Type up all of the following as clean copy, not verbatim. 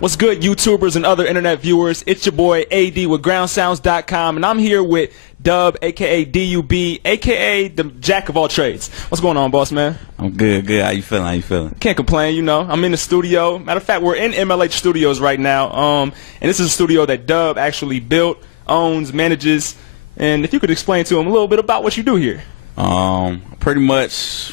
What's good, YouTubers and other internet viewers? It's your boy AD with GroundSounds.com, and I'm here with Dub, aka DUB, aka the Jack of all trades. What's going on, boss man? I'm good. How you feeling? How you feeling? Can't complain, you know. I'm in the studio. Matter of fact, we're in MLH Studios right now, and this is a studio that Dub actually built, owns, manages. And if you could explain to him a little bit about what you do here. Pretty much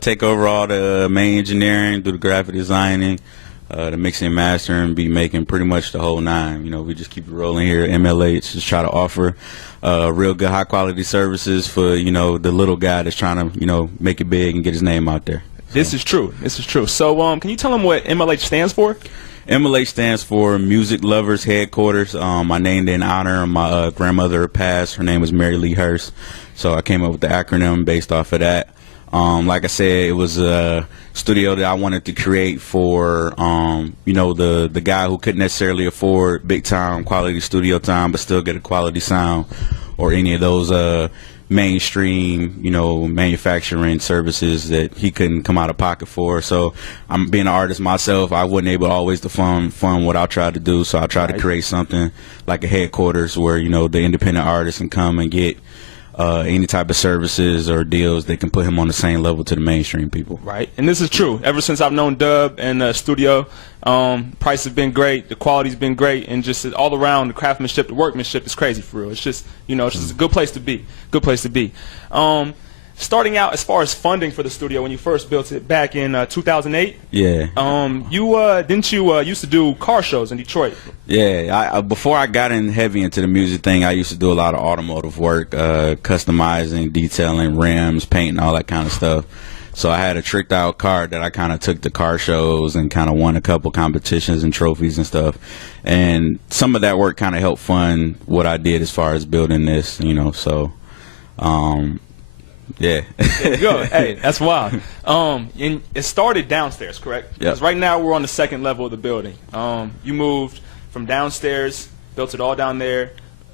take over all the main engineering, do the graphic designing, the mixing and mastering, be making pretty much the whole nine. You know, we just keep it rolling here at MLH, just try to offer real good high quality services for, you know, the little guy that's trying to, you know, make it big and get his name out there. So. This is true. This is true. So can you tell him what MLH stands for? MLH stands for Music Lovers Headquarters. I named it in honor of my grandmother passed. Her name was Mary Lee Hurst. So I came up with the acronym based off of that. Like I said, it was a studio that I wanted to create for, you know, the guy who couldn't necessarily afford big time quality studio time, but still get a quality sound, or any of those mainstream, you know, manufacturing services that he couldn't come out of pocket for. So I'm being an artist myself. I wasn't able always to fund what I tried to do. So I tried to create something like a headquarters where, you know, the independent artists can come and get any type of services or deals that can put him on the same level to the mainstream people. Right, and this is true. Ever since I've known Dub and the studio, price has been great, the quality's been great, and just all around the craftsmanship, the workmanship is crazy for real. It's just, you know, it's just a good place to be. Good place to be. Starting out as far as funding for the studio, when you first built it back in 2008. Yeah. Didn't you used to do car shows in Detroit? Yeah. Before I got in heavy into the music thing, I used to do a lot of automotive work, customizing, detailing rims, painting, all that kind of stuff. So I had a tricked out car that I kind of took to car shows and kind of won a couple competitions and trophies and stuff. And some of that work kind of helped fund what I did as far as building this, you know. So. Yeah. There you go. Hey, that's wild. And it started downstairs, correct? Yeah. Because right now we're on the second level of the building. You moved from downstairs, built it all down there.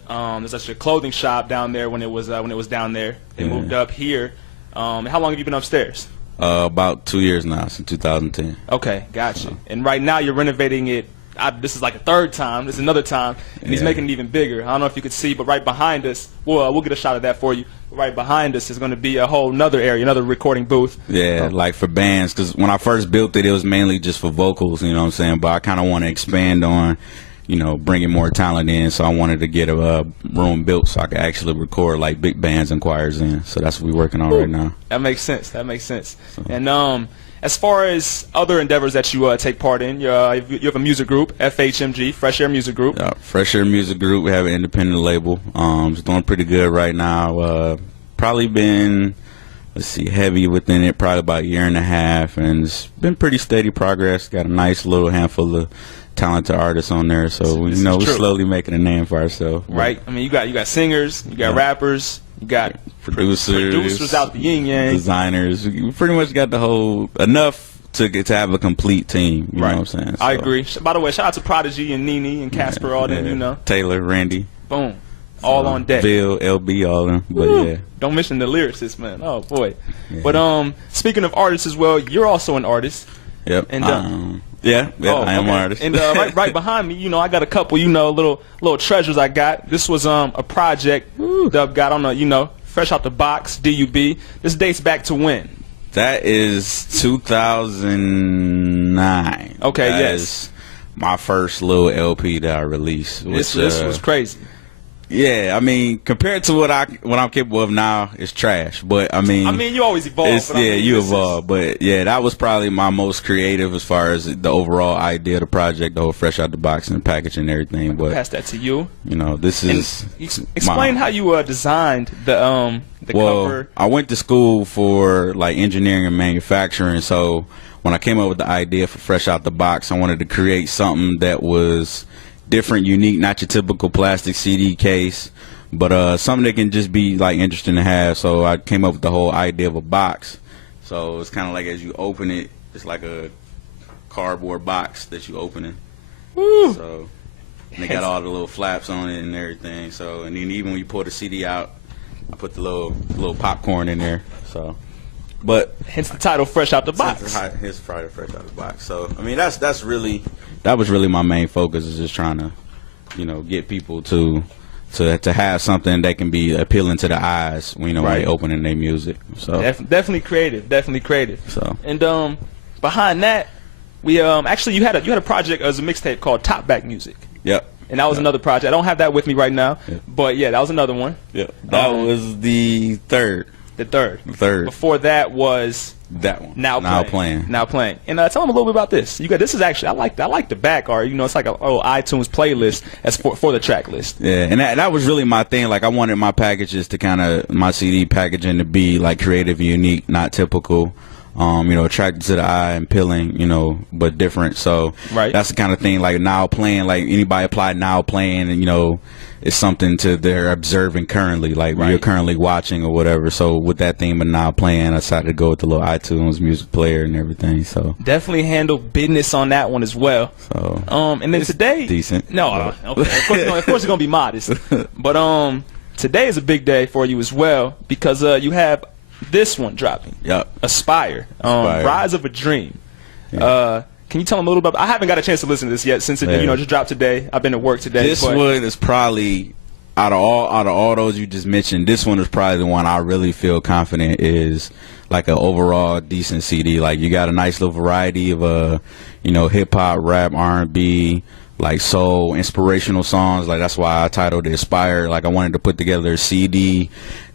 There's actually a clothing shop down there when it was down there. They moved up here. How long have you been upstairs? About 2 years now, since 2010. Okay, gotcha. And right now you're renovating it. This is like a third time. This is another time, and he's making it even bigger. I don't know if you could see, but right behind us, we'll get a shot of that for you. Right behind us is going to be a whole another area, another recording booth. Yeah, like for bands, because when I first built it, it was mainly just for vocals, you know what I'm saying? But I kind of want to expand on, you know, bringing more talent in, so I wanted to get a room built so I could actually record like big bands and choirs in. So that's what we're working on right now. That makes sense. That makes sense. So. And as far as other endeavors that you take part in, you have a music group, FHMG, Fresh Air Music Group. Yeah, Fresh Air Music Group. We have an independent label. It's doing pretty good right now. Probably been, let's see, heavy within it probably about a year and a half, and it's been pretty steady progress. Got a nice little handful of talented artists on there, so you know, we're slowly making a name for ourselves. Right. I mean, you got singers, you got rappers, you got producers out the yin yang, designers. We pretty much got the whole enough to have a complete team. You know what I'm saying? So. I agree. By the way, shout out to Prodigy and Nene and Casper, all them. You know, Taylor, Randy. Boom. All on deck. Bill, LB, all them. But yeah. Don't mention the lyricists, man. Oh boy. Yeah. But speaking of artists as well, you're also an artist. Yep. And I am an artist. And right behind me, you know, I got a couple, you know, little treasures I got. This was a project Dub got on you know, fresh out the box, DUB. This dates back to when? That is 2009. Okay, that is my first little LP that I released. This was crazy. Yeah, I mean, compared to what I'm capable of now, it's trash. But I mean, you always evolve. You evolve. But yeah, that was probably my most creative as far as the overall idea of the project, the whole fresh out the box and packaging and everything. But pass that to you. You know, this is. Explain how you designed the cover. I went to school for like engineering and manufacturing, so when I came up with the idea for fresh out the box, I wanted to create something that was different, unique, not your typical plastic CD case, but something that can just be like interesting to have. So I came up with the whole idea of a box. So it's kind of like as you open it, it's like a cardboard box that you open it. Woo. So and they got all the little flaps on it and everything. So and then even when you pull the CD out, I put the little popcorn in there. So But hence the title "Fresh Out the Box." His Friday Fresh Out the Box. So I mean, that was really my main focus, is just trying to, you know, get people to have something that can be appealing to the eyes, you know, when they opening their music. So definitely creative. So and behind that, we actually you had a project as a mixtape called Top Back Music. Yep. And that was another project. I don't have that with me right now, but yeah, that was another one. Yeah, that was the third. The third. Before that was that one. Now playing. And tell them a little bit about this. This is actually I like the back art. You know, it's like a iTunes playlist as for the track list. Yeah, and that was really my thing. Like, I wanted my packages to my CD packaging to be like creative and unique, not typical. You know, attracted to the eye and appealing, you know, but different. So that's the kind of thing, like Now Playing, like anybody apply Now Playing, and, you know, it's something to they're observing currently, like you're currently watching or whatever. So with that theme of Now Playing, I decided to go with the little iTunes music player and everything. So definitely handle business on that one as well. So and then today, decent. No, okay. Of course it's gonna be modest. But today is a big day for you as well, because you have this one dropping. Yep. Aspire. Rise of a Dream. Yeah. Can you tell them a little bit? I haven't got a chance to listen to this yet, since it just dropped today. I've been at work today. This one is probably out of all those you just mentioned, this one is probably the one I really feel confident is like an overall decent CD. Like, you got a nice little variety of you know, hip hop, rap, R&B, like soul, inspirational songs. Like, that's why I titled it Aspire. Like, I wanted to put together a CD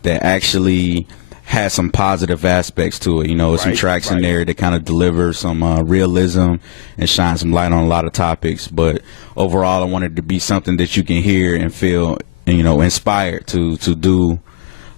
that actually has some positive aspects to it, you know, some tracks in there that kind of deliver some realism and shine some light on a lot of topics. But overall, I wanted to be something that you can hear and feel, you know, inspired to do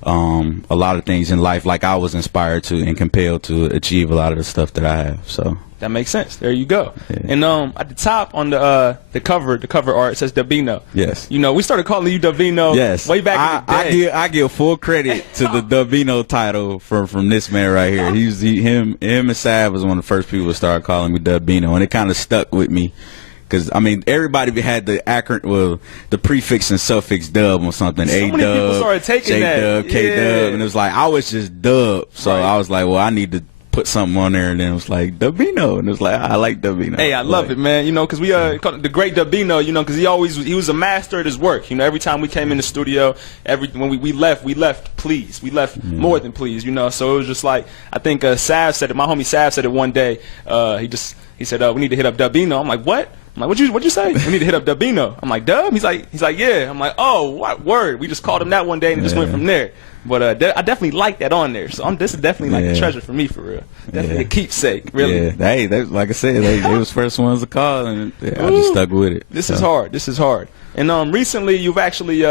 a lot of things in life, like I was inspired to and compelled to achieve a lot of the stuff that I have. So that makes sense. There you go. Yeah. And at the top on the cover art, it says Davino. Yes. You know, we started calling you Davino. Yes. Way back in the day. I give full credit to the Davino title from this man right here. Him and Sav was one of the first people to start calling me Davino, and it kind of stuck with me. Because, I mean, everybody had the the prefix and suffix dub or something. So many people started taking that. J-dub, K-dub, and it was like, I was just dub. So I was like, well, I need to put something on there, and then it was like Davino, and it was like, I like Davino. Hey, I love it, man. You know, because we called it the great Davino. You know, because he was a master at his work. You know, every time we came in the studio, when we left pleased. We left more than pleased. You know, so it was just like, I think Sav said it. My homie Sav said it one day. He said, we need to hit up Davino. I'm like, what? I'm like, what'd you say? We need to hit up Davino. I'm like, Dub? He's like, yeah. I'm like, oh, what word? We just called him that one day and just went from there. But I definitely like that on there. So this is definitely like a treasure for me, for real. Definitely a keepsake, really. Yeah. Hey, like I said, they was first ones to call, and I just stuck with it. This is hard. This is hard. And recently, you've actually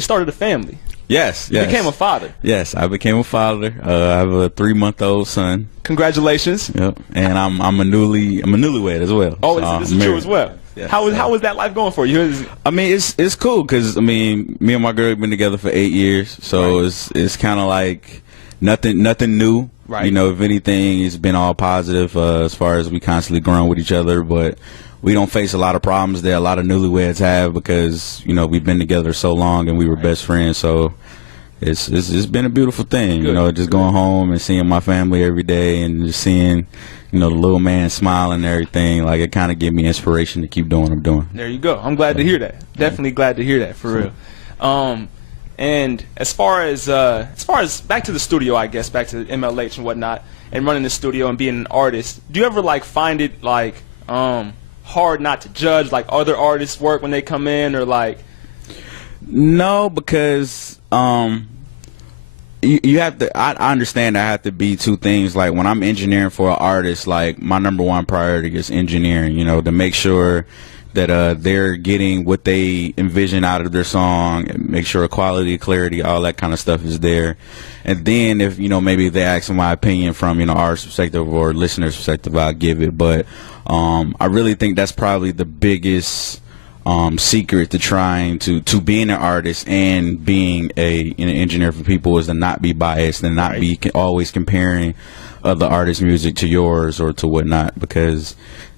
started a family. Yes. You became a father. Yes, I became a father. I have a 3-month-old son. Congratulations. Yep. And I'm a newlywed as well. Oh, so this is true as well. Yeah, how is that life going for you? I mean, it's cool, because I mean, me and my girl have been together for 8 years, so it's kind of like nothing new. Right. You know, if anything, it's been all positive as far as we constantly growing with each other, but we don't face a lot of problems that a lot of newlyweds have, because, you know, we've been together so long and we were best friends. So it's been a beautiful thing. Good. You know, just going home and seeing my family every day, and just seeing, you know, the little man smiling and everything. Like, it kind of gave me inspiration to keep doing what I'm doing. There you go. I'm glad to hear that. Definitely glad to hear that, for real. And as far as back to the studio, I guess, back to MLH and whatnot, and running the studio and being an artist, do you ever like find it like hard not to judge like other artists' work when they come in, or like? No, because you have to. I understand I have to be two things. Like, when I'm engineering for an artist, like, my number one priority is engineering. You know, to make sure that they're getting what they envision out of their song, and make sure quality, clarity, all that kind of stuff is there. And then, if, you know, maybe they ask for my opinion from, you know, our perspective or listener's perspective, I'll give it. But I really think that's probably the biggest secret to trying to being an artist and being an engineer for people, is to not be biased and not be always comparing other artists' music to yours or to whatnot, because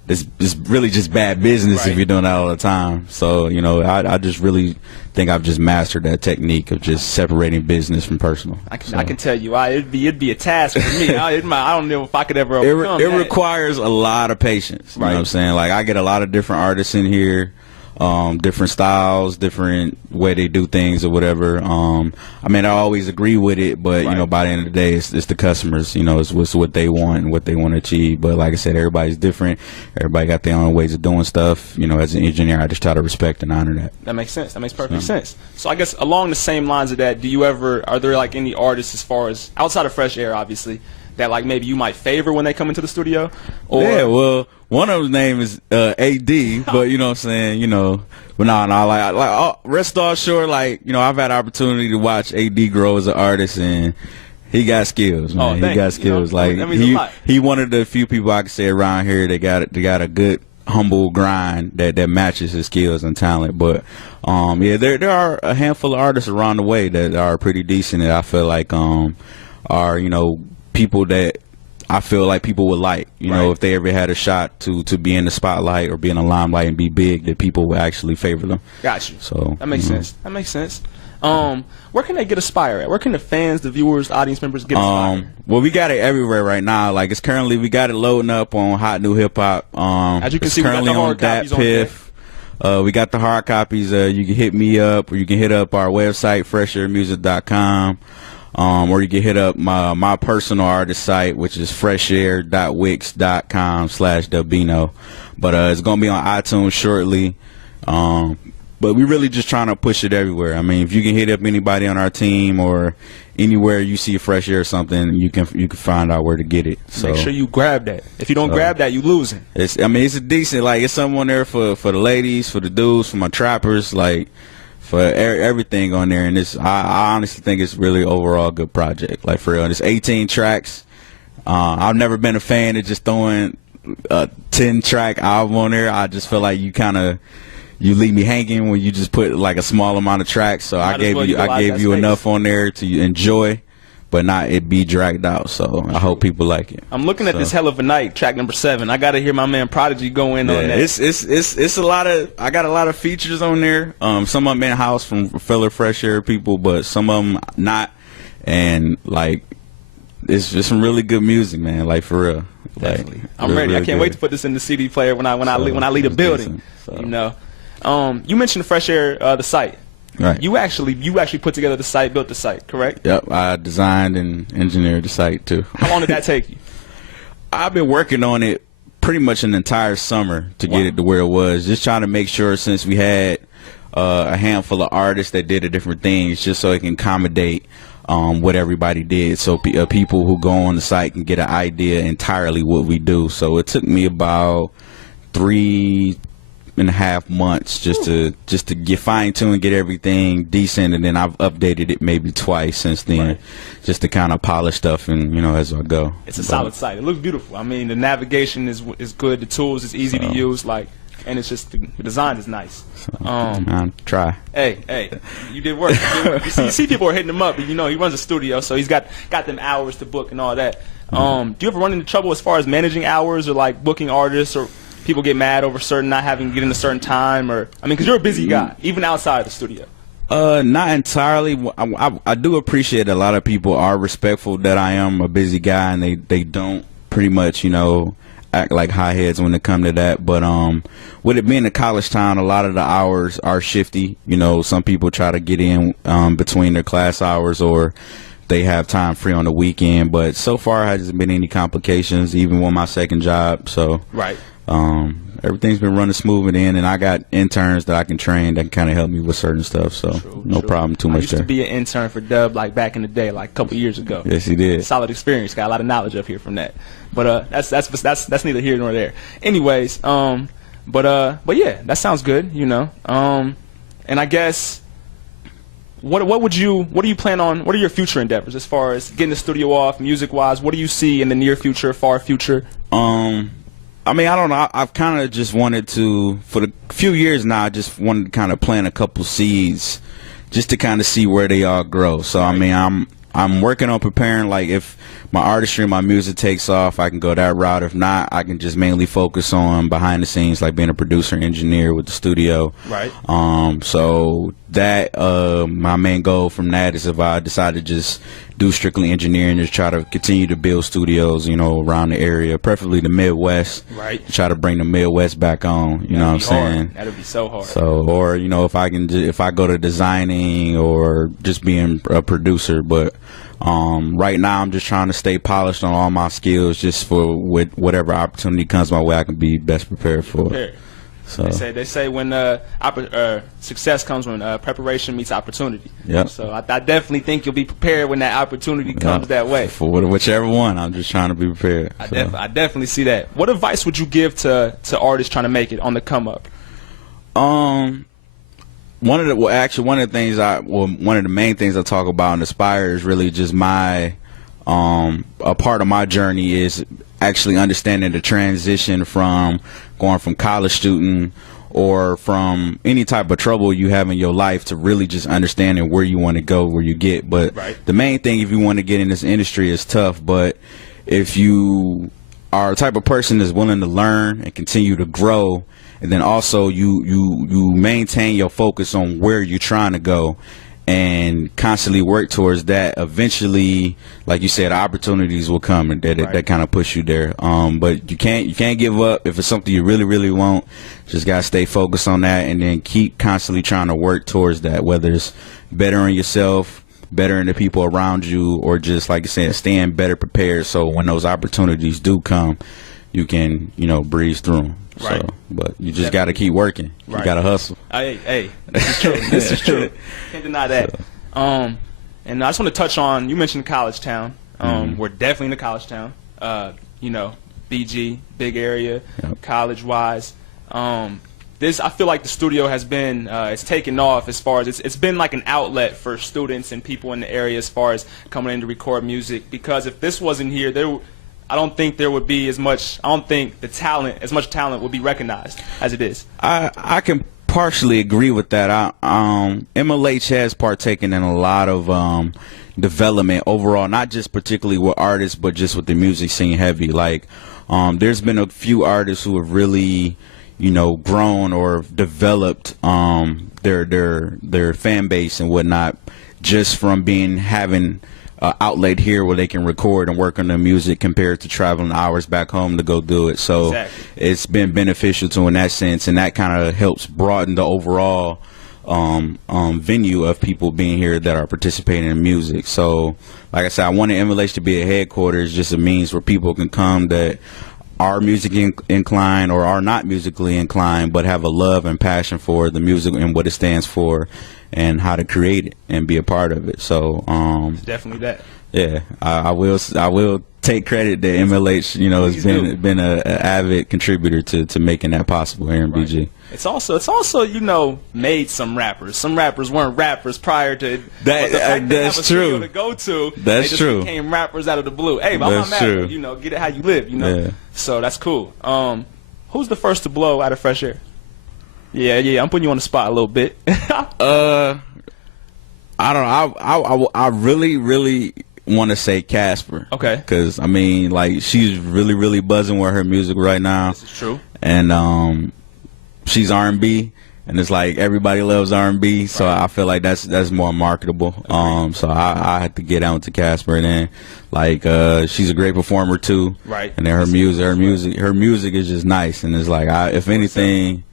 it's really just bad business Right. if you're doing that all the time. So, you know, I just really think I've just mastered that technique of just separating business from personal. I can tell you, it'd be a task for me. I don't know if I could ever overcome It that. requires a lot of patience. You know Right. what I'm saying? Like, I get a lot of different artists in here, different styles, different way they do things or whatever. I mean, I always agree with it, but you Right. know, by the end of the day, it's the customers. You know, it's what they want and what they want to achieve. But like I said, everybody's different. Everybody got their own ways of doing stuff. You know, as an engineer, I just try to respect and honor that. That makes sense. That makes perfect sense. So I guess along the same lines of that, are there like any artists as far as outside of Fresh Air, obviously, that like maybe you might favor when they come into the studio? Or Yeah, well, one of them name is AD, but you know what I'm saying, you know, but rest all sure, like, you know, I've had opportunity to watch AD grow as an artist, and he got skills, man. He got skills. You know, like that means a lot. he one of the few people I can say around here that got a good humble grind that matches his skills and talent. But yeah, there are a handful of artists around the way that are pretty decent that I feel like are, you know, people that I feel like people would like, you know, Right. if they ever had a shot to be in the spotlight or be in the limelight and be big, that people would actually favor them. Got you. So That makes you know. sense. That makes sense. Where can they get Aspire at? Where can the fans, the viewers, the audience members get Aspire? Well, we got it everywhere right now. Like, we got it loading up on Hot New Hip Hop. As you can it's see, we got currently the hard on copies on there. DatPiff. We got the hard copies. You can hit me up, or you can hit up our website, freshairmusic.com. Or you can hit up my personal artist site, which is freshair.wix.com/Dubino. But it's going to be on iTunes shortly. But we really just trying to push it everywhere. I mean, if you can hit up anybody on our team or anywhere you see Fresh Air or something, you can find out where to get it. So Make sure you grab that. If you don't grab that, you losing. it's a decent, like, it's something on there for the ladies, for the dudes, for my trappers, like, for everything on there. And I honestly think it's really overall a good project. Like, for real, it's 18 tracks. I've never been a fan of just throwing a 10-track album on there. I just feel like you leave me hanging when you just put like a small amount of tracks. So I gave you enough on there to enjoy, but not it be dragged out. So I hope people like it. I'm looking at this Hell of a Night, track number 7. I got to hear my man Prodigy go in on that. It's a lot of, I got a lot of features on there. Some of them in house from fellow Fresh Air people, but some of them not. And like, it's just some really good music, man. Like, for real. Definitely. Like, I'm ready. I can't wait to put this in the CD player when I leave a building. So. You know. You mentioned Fresh Air, the site. Right. You actually put together the site, built the site, correct? Yep. I designed and engineered the site too. How long did that take you? I've been working on it pretty much an entire summer to get it to where it was. Just trying to make sure, since we had a handful of artists that did different things, just so it can accommodate what everybody did, so people who go on the site can get an idea entirely what we do. So it took me about 3.5 months just to get fine-tuned and get everything decent, and then I've updated it maybe twice since then, Right. just to kind of polish stuff and, you know, as I go. It's a solid site. It looks beautiful. I mean, the navigation is good. The tools is easy to use. Like, and it's just the design is nice. I'll try. Hey, you did work. You see people are hitting him up. You know, he runs a studio, so he's got them hours to book and all that. Do you ever run into trouble as far as managing hours or like booking artists, or people get mad over not having to get in a certain time? Or I mean, because you're a busy guy, even outside of the studio. Not entirely. I do appreciate a lot of people are respectful that I am a busy guy, and they don't pretty much, you know, act like hotheads when it come to that. But with it being a college town, a lot of the hours are shifty. You know, some people try to get in between their class hours, or they have time free on the weekend. But so far, hasn't been any complications, even with my second job. So Right. Everything's been running smooth and I got interns that I can train that can kind of help me with certain stuff. So no problem too I much used there. to be an intern for Dub like back in the day, like a couple years ago. Yes, he did. Solid experience. Got a lot of knowledge up here from that. But that's neither here nor there. Anyways, but yeah, that sounds good. You know. And I guess what do you plan on? What are your future endeavors as far as getting the studio off, music wise? What do you see in the near future, far future? I mean, I don't know. I've kind of just wanted to, for the few years now, I just wanted to kind of plant a couple seeds just to kind of see where they all grow. So, I mean, I'm I'm working on preparing, like, if my artistry, my music takes off, I can go that route. If not, I can just mainly focus on behind the scenes, like being a producer, engineer with the studio. Right. So that my main goal from that is, if I decide to just do strictly engineering, just try to continue to build studios, you know, around the area, preferably the Midwest. Right. Try to bring the Midwest back on. You know what I'm saying? That'll be so hard. So, or, you know, if I go to designing or just being a producer, but right now I'm just trying to stay polished on all my skills, just for whatever opportunity comes my way, I can be best prepared for. So they say when success comes when preparation meets opportunity. Yep. So I definitely think you'll be prepared when that opportunity comes that way. For whichever one, I'm just trying to be prepared. I definitely see that. What advice would you give to artists trying to make it on the come up? One of the main things I talk about in Aspire is really just my a part of my journey is actually understanding the transition from going from college student or from any type of trouble you have in your life to really just understanding where you want to go, where you get. But the main thing, if you want to get in this industry, is tough. But if you are a type of person that's willing to learn and continue to grow, and then also you maintain your focus on where you're trying to go and constantly work towards that, eventually, like you said, opportunities will come and that kind of push you there. But you can't give up. If it's something you really, really want, just gotta stay focused on that, and then keep constantly trying to work towards that, whether it's bettering yourself, bettering the people around you, or just, like you said, staying better prepared, so when those opportunities do come, you can, you know, breeze through them. Right. So, but you just got to keep working. You got to hustle. Hey, this is true. This is true. Can't deny that. And I just want to touch on, you mentioned college town. We're definitely in the college town. You know, BG, big area, college-wise. I feel like the studio has been, it's taken off as far as, it's been like an outlet for students and people in the area as far as coming in to record music. Because if this wasn't here, I don't think there would be as much. I don't think as much talent would be recognized as it is. I can partially agree with that. MLH has partaken in a lot of development overall, not just particularly with artists, but just with the music scene heavy. Like, there's been a few artists who have really, you know, grown or developed their fan base and whatnot, just from having outlet here where they can record and work on their music, compared to traveling hours back home to go do it. So it's been beneficial to in that sense, and that kind of helps broaden the overall venue of people being here that are participating in music. So, like I said, I wanted MLH to be a headquarters, just a means where people can come that are music inclined or are not musically inclined, but have a love and passion for the music and what it stands for, and how to create it and be a part of it. So it's definitely that. Yeah, I will take credit that MLH, you know, has been an avid contributor to making that possible here in BG. It's also you know, made some rappers. Some rappers weren't rappers prior to that. That's true. To go to, that's they just true. Became rappers out of the blue. Hey, but I'm not mad at you. You know, get it how you live. You know, so that's cool. Who's the first to blow out of Fresh Air? Yeah, I'm putting you on the spot a little bit. I don't know. I really want to say Casper. Okay. Because, I mean, like, she's really, really buzzing with her music right now. This is true. And she's R&B, and it's like everybody loves R&B, so I feel like that's more marketable. So I had to get out to Casper, and then, like, she's a great performer too. Right. And then her music is just nice, and it's like, if anything,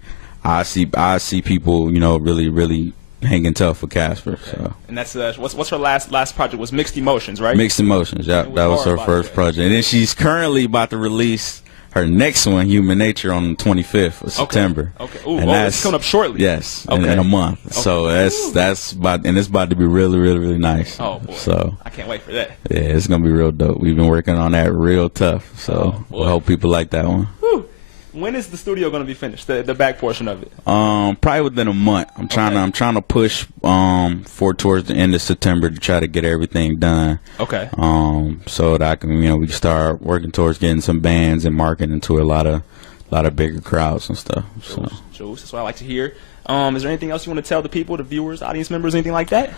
I see people, you know, really, really hanging tough with Casper. So. And that's what's her last project was Mixed Emotions, right? Mixed Emotions. Yeah, that was her first project, and then she's currently about to release her next one, Human Nature, on the 25th of September. Okay. Ooh, and that's coming up shortly. Yes, in a month. Okay. So that's about, and it's about to be really, really, really nice. Oh boy. So I can't wait for that. Yeah, it's gonna be real dope. We've been working on that real tough. So we'll hope people like that one. Whew. When is the studio going to be finished? The back portion of it? Probably within a month. I'm trying to push for towards the end of September to try to get everything done. Okay. So that I can, you know, we can start working towards getting some bands and marketing to a lot of bigger crowds and stuff. So that's what I like to hear. Is there anything else you want to tell the people, the viewers, audience members, anything like that?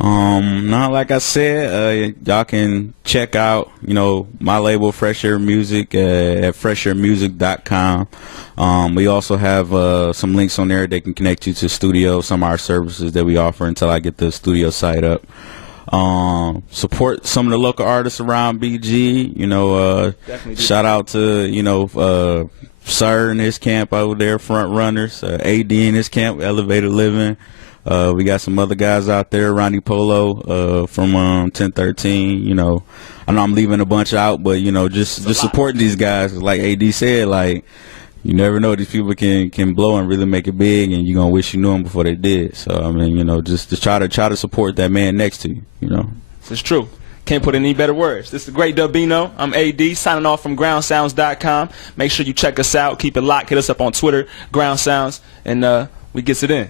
Not like I said, y'all can check out, my label Fresh Air Music at freshairmusic.com. We also have some links on there that can connect you to studio, some of our services that we offer until I get the studio site up. Support some of the local artists around BG. Shout out to Sir and his camp over there, Front Runners, AD and his camp, Elevated Living. We got some other guys out there, Ronnie Polo from 1013. I know I'm leaving a bunch out, but just supporting these guys. Like AD said, like you never know, these people can blow and really make it big, and you're gonna wish you knew them before they did. So I mean, just try to support that man next to you. It's true. Can't put in any better words. This is the Great Dubino. I'm AD, signing off from GroundSounds.com. Make sure you check us out. Keep it locked. Hit us up on Twitter, Ground Sounds, and we gets it in.